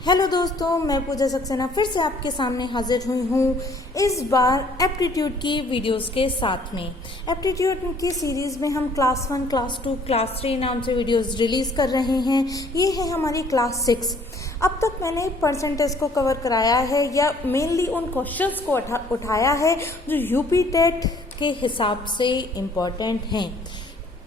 Hello दोस्तों, मैं पूजा सक्सेना फिर से आपके सामने हाजिर हुई हूँ इस बार एप्टीट्यूड की वीडियोस के साथ में। एप्टीट्यूड की सीरीज़ में हम क्लास 1, क्लास 2, क्लास 3 नाम से वीडियोस रिलीज़ कर रहे हैं। ये है हमारी क्लास 6। अब तक मैंने परसेंटेज को कवर कराया है या मेनली उन क्वेश्चंस को उठाया है जो यूपी टेट के हिसाब से इम्पॉर्टेंट हैं।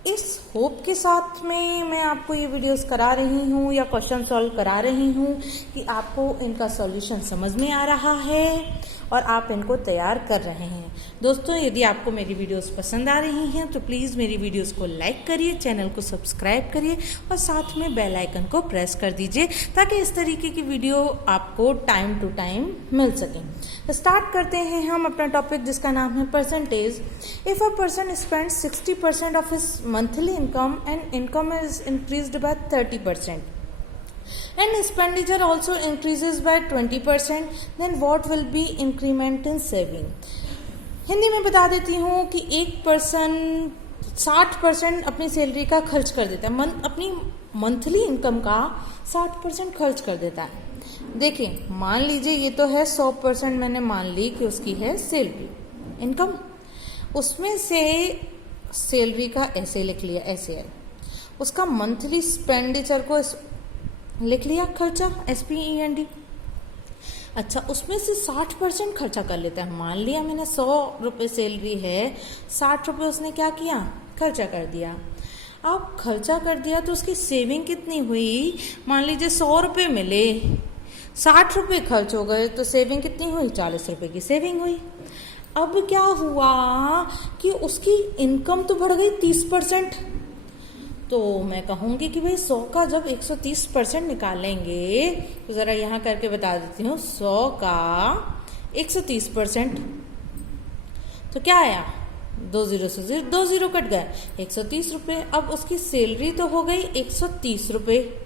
इस होप के साथ में मैं आपको ये वीडियोस करा रही हूँ या क्वेश्चन सॉल्व करा रही हूँ कि आपको इनका सॉल्यूशन समझ में आ रहा है और आप इनको तैयार कर रहे हैं। दोस्तों, यदि आपको मेरी वीडियोस पसंद आ रही हैं तो प्लीज़ मेरी वीडियोस को लाइक करिए, चैनल को सब्सक्राइब करिए और साथ में बेल आइकन को प्रेस कर दीजिए ताकि इस तरीके की वीडियो आपको टाइम टू टाइम मिल सके। स्टार्ट करते हैं हम अपना टॉपिक जिसका नाम है percentage. If a person spends 60% of his monthly income and income is increased by 30% and expenditure also increases by 20%, then what will be increment in saving? Hindi में बता देती हूँ कि एक पर्सन 60% अपनी सैलरी का खर्च कर देता है, अपनी मंथली इनकम का 60% खर्च कर देता है। देखिए, मान लीजिए ये तो है 100%, मैंने मान ली कि उसकी है सैलरी इनकम, उसमें से सैलरी का ऐसे लिख लिया, ऐसे है उसका मंथली एक्सपेंडिचर को लिख लिया खर्चा, SPEND। अच्छा, उसमें से 60% खर्चा कर लेता है। मान लिया मैंने 100 रुपये सैलरी है, 60 रुपये उसने क्या किया, खर्चा कर दिया। अब खर्चा कर दिया तो उसकी सेविंग कितनी हुई? मान लीजिए 100 रुपये मिले, 60 रुपये खर्च हो गए तो सेविंग कितनी हुई? 40 रुपये की सेविंग हुई। अब क्या हुआ कि उसकी इनकम तो बढ़ गई 30%। तो मैं कहूँगी कि भाई 100 का जब 130% निकालेंगे तो ज़रा यहाँ करके बता देती हूँ, 100 का 130% तो क्या आया? 2 जीरो से 2 जीरो कट गया, 130 रुपये। अब उसकी सैलरी तो हो गई 130 रुपये,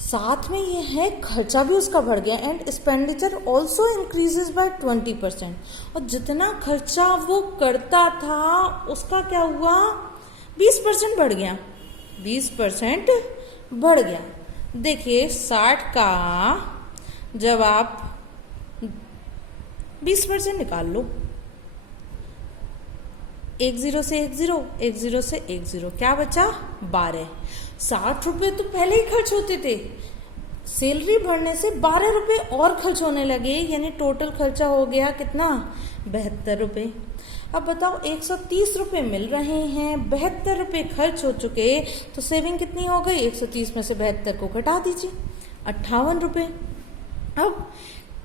साथ में ये है खर्चा भी उसका बढ़ गया and expenditure also increases by 20%। और जितना खर्चा वो करता था उसका क्या हुआ? 20% बढ़ गया, 20% बढ़ गया। देखिए, 60 का जब आप 20% निकाल लो, 1 जीरो से 1 जीरो, 1 जीरो से 1 जीरो, क्या बचा? 12। 60 रुपये तो पहले ही खर्च होते थे, सैलरी बढ़ने से 12 रुपये और खर्च होने लगे, यानी टोटल खर्चा हो गया कितना? 72 रुपये। अब बताओ, 130 रुपये मिल रहे हैं, 72 रुपये खर्च हो चुके, तो सेविंग कितनी हो गई? 130 में से 72 को घटा दीजिए, 58 रुपये। अब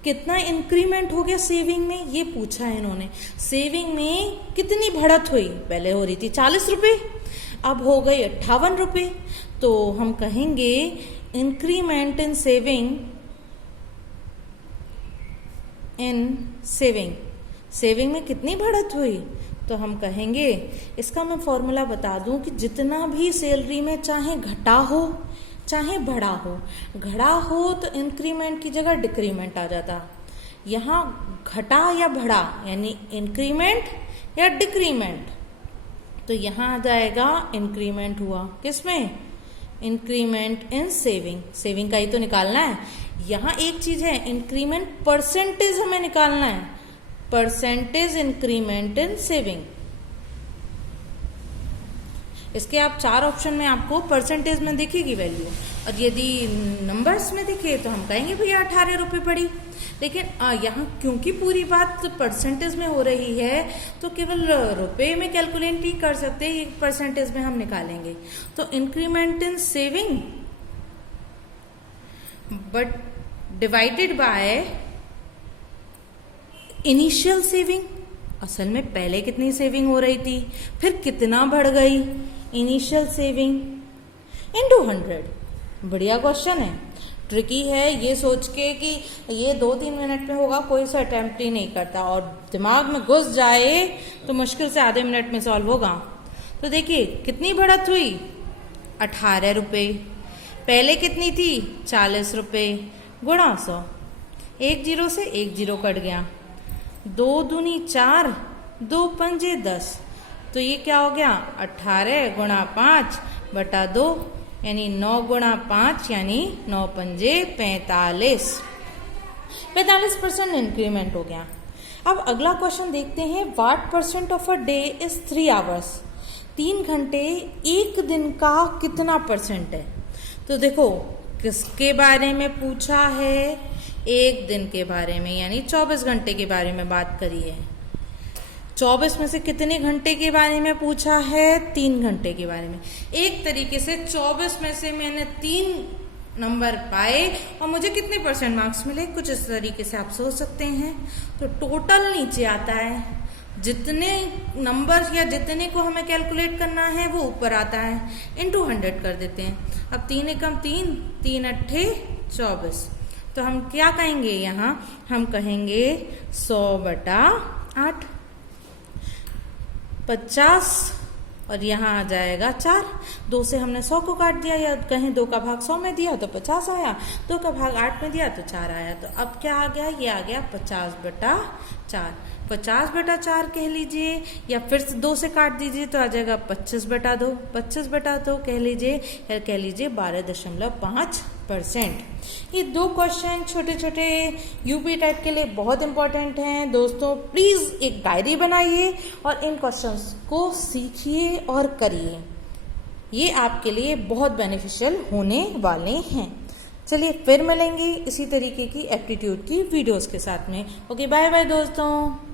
कितना इंक्रीमेंट हो गया सेविंग में, ये पूछा है इन्होंने। सेविंग में कितनी बढ़त हुई? पहले हो रही थी 40 रुपये, अब हो गई 58 रुपये। तो हम कहेंगे इंक्रीमेंट इन सेविंग में कितनी बढ़त हुई? तो हम कहेंगे, इसका मैं फॉर्मूला बता दूं कि जितना भी सैलरी में चाहे घटा हो चाहे बढ़ा हो तो इंक्रीमेंट की जगह डिक्रीमेंट आ जाता। यहाँ घटा या बढ़ा यानी इंक्रीमेंट या डिक्रीमेंट, तो यहाँ आ जाएगा इंक्रीमेंट हुआ। किसमें? इंक्रीमेंट इन सेविंग का ही तो निकालना है। यहाँ एक चीज है, इंक्रीमेंट परसेंटेज हमें निकालना है, परसेंटेज इंक्रीमेंट इन सेविंग। इसके आप 4 ऑप्शन में आपको परसेंटेज में दिखेगी वैल्यू, और यदि नंबर्स में दिखे तो हम कहेंगे भैया 18 रुपये पड़ी। लेकिन यहाँ क्योंकि पूरी बात परसेंटेज में हो रही है तो केवल रुपए में कैलकुलेट ही कर सकते हैं, परसेंटेज में हम निकालेंगे। तो increment in saving but divided by initial saving. असल में पहले कितनी सेविंग हो रही थी, फिर कितना बढ़ गई? Initial saving into 100। बढ़िया क्वेश्चन है, ट्रिकी है। ये सोच के कि ये 2-3 मिनट में होगा, कोई सा अटेम्प्ट ही नहीं करता, और दिमाग में घुस जाए तो मुश्किल से आधे मिनट में सॉल्व होगा। तो देखिए कितनी बढ़त हुई? 18 रुपये। पहले कितनी थी? 40 रुपये गुणा 100, 1 जीरो से 1 जीरो कट गया, 2 दूनी 4, 2 पंजे 10, तो ये क्या हो गया? 18 गुणा 5 बटा 2, यानी 9 गुणा 5 यानी 9 पंजे 45। 45% इंक्रीमेंट हो गया। अब अगला क्वेश्चन देखते हैं, what percent of a day is 3 hours. 3 घंटे एक दिन का कितना परसेंट है? तो देखो किसके बारे में पूछा है, एक दिन के बारे में, यानी 24 घंटे के बारे में बात करी है। 24 में से कितने घंटे के बारे में पूछा है? 3 घंटे के बारे में। एक तरीके से 24 में से मैंने 3 नंबर पाए और मुझे कितने परसेंट मार्क्स मिले, कुछ इस तरीके से आप सोच सकते हैं। तो टोटल नीचे आता है, जितने नंबर या जितने को हमें कैलकुलेट करना है वो ऊपर आता है, इनटू 100 कर देते हैं। अब 3 एकम 3, 3 अट्ठे 24। तो हम क्या कहेंगे यहाँ, हम कहेंगे 100/8, 50 और यहाँ आ जाएगा 4। 2 से हमने 100 को काट दिया, या कहें 2 का भाग 100 में दिया तो 50 आया, 2 का भाग 8 में दिया तो 4 आया। तो अब क्या आ गया, ये आ गया 50/4। 50/4 कह लीजिए, या फिर 2 से काट दीजिए तो आ जाएगा 25/2। 25/2 कह लीजिए, या कह लीजिए 12.5%। ये 2 क्वेश्चन छोटे छोटे यूपी टाइप के लिए बहुत इंपॉर्टेंट हैं। दोस्तों प्लीज़ एक डायरी बनाइए और इन क्वेश्चंस को सीखिए और करिए, ये आपके लिए बहुत बेनिफिशियल होने वाले हैं। चलिए फिर मिलेंगे इसी तरीके की एप्टीट्यूड की वीडियोस के साथ में। ओके, बाय बाय दोस्तों।